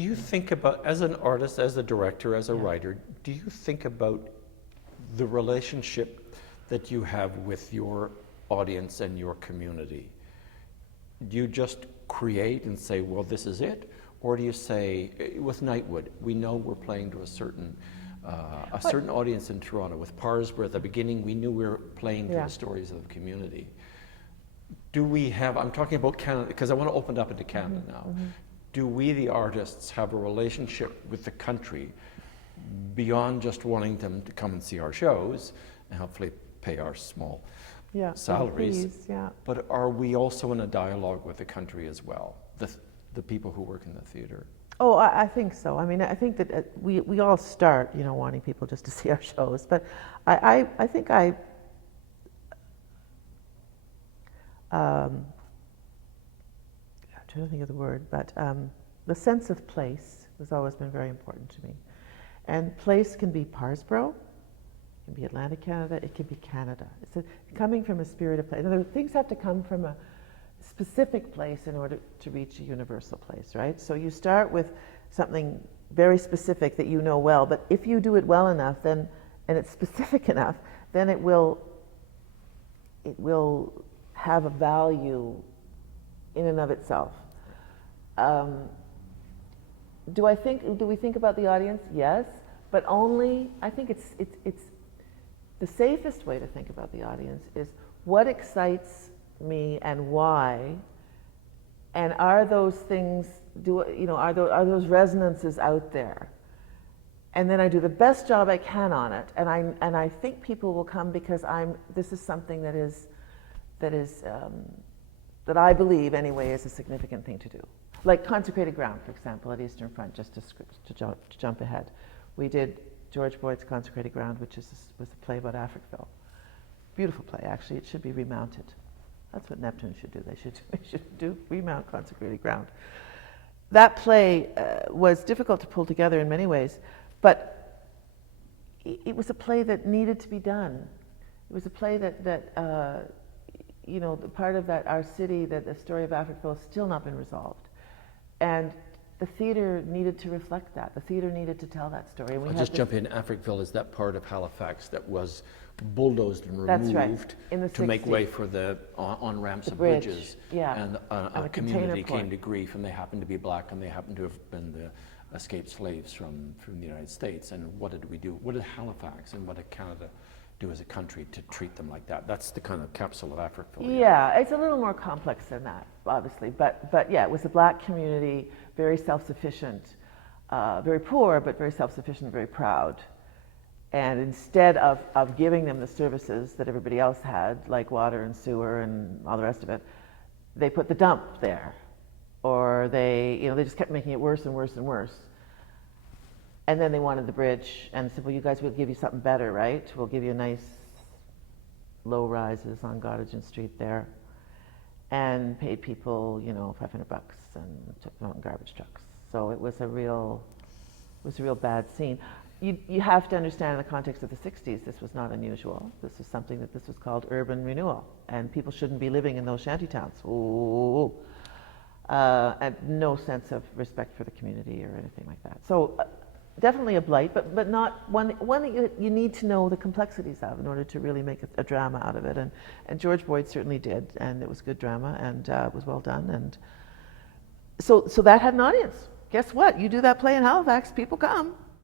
Do you think about, as an artist, as a director, as a writer, do you think about the relationship that you have with your audience and your community? Do you just create and say, well, this is it? Or do you say, with Nightwood, we know we're playing to a certain audience in Toronto. With Parsborough, at the beginning, we knew we were playing to the stories of the community. Do we have, I'm talking about Canada, because I want to open it up into Canada now. Do we, the artists, have a relationship with the country beyond just wanting them to come and see our shows and hopefully pay our small salaries? Please, but are we also in a dialogue with the country as well, the people who work in the theatre? Oh, I think so. I mean, I think that we all start, wanting people just to see our shows. But I think I'm trying to think of the word, but the sense of place has always been very important to me. And place can be Parsborough, it can be Atlantic Canada, it can be Canada. It's coming from a spirit of place. In other words, things have to come from a specific place in order to reach a universal place, right? So you start with something very specific that you know well, but if you do it well enough, then, and it's specific enough, then it will have a value in and of itself. Do we think about the audience? Yes, but only, I think it's the safest way to think about the audience is what excites me and why, and are those things, are those resonances out there? And then I do the best job I can on it, and I think people will come because this is something that I believe anyway is a significant thing to do. Like Consecrated Ground, for example, at Eastern Front, just to jump ahead. We did George Boyd's Consecrated Ground, which was a play about Africville. Beautiful play, actually. It should be remounted. That's what Neptune should do. They should remount Consecrated Ground. That play was difficult to pull together in many ways, but it was a play that needed to be done. It was a play that the part of that, our city, that the story of Africville has still not been resolved. And the theater needed to reflect that. The theater needed to tell that story. And I'll just jump in. Africville is that part of Halifax that was bulldozed and removed to make way for the on-ramps and bridges. Yeah. And a community came to grief, and they happened to be black, and they happened to have been the escaped slaves from the United States. And what did we do? What did Halifax and what did Canada do as a country to treat them like that? That's the kind of capsule of Africville. Yeah, it's a little more complex than that, obviously. But yeah, it was a black community, very self-sufficient, very poor, but very self-sufficient, very proud. And instead of giving them the services that everybody else had, like water and sewer and all the rest of it, they put the dump there. Or they just kept making it worse and worse and worse. And then they wanted the bridge and said, well, you guys, we'll give you something better, right? We'll give you nice low rises on Gottingen Street there. And paid people, $500 and took them out in garbage trucks. So it was a real bad scene. You have to understand in the context of the 60s, this was not unusual. This was something this was called urban renewal, and people shouldn't be living in those shanty towns. Ooh. And no sense of respect for the community or anything like that. So definitely a blight, but not one that you need to know the complexities of in order to really make a drama out of it. And George Boyd certainly did, and it was good drama, and it was well done. And so that had an audience. Guess what? You do that play in Halifax, people come.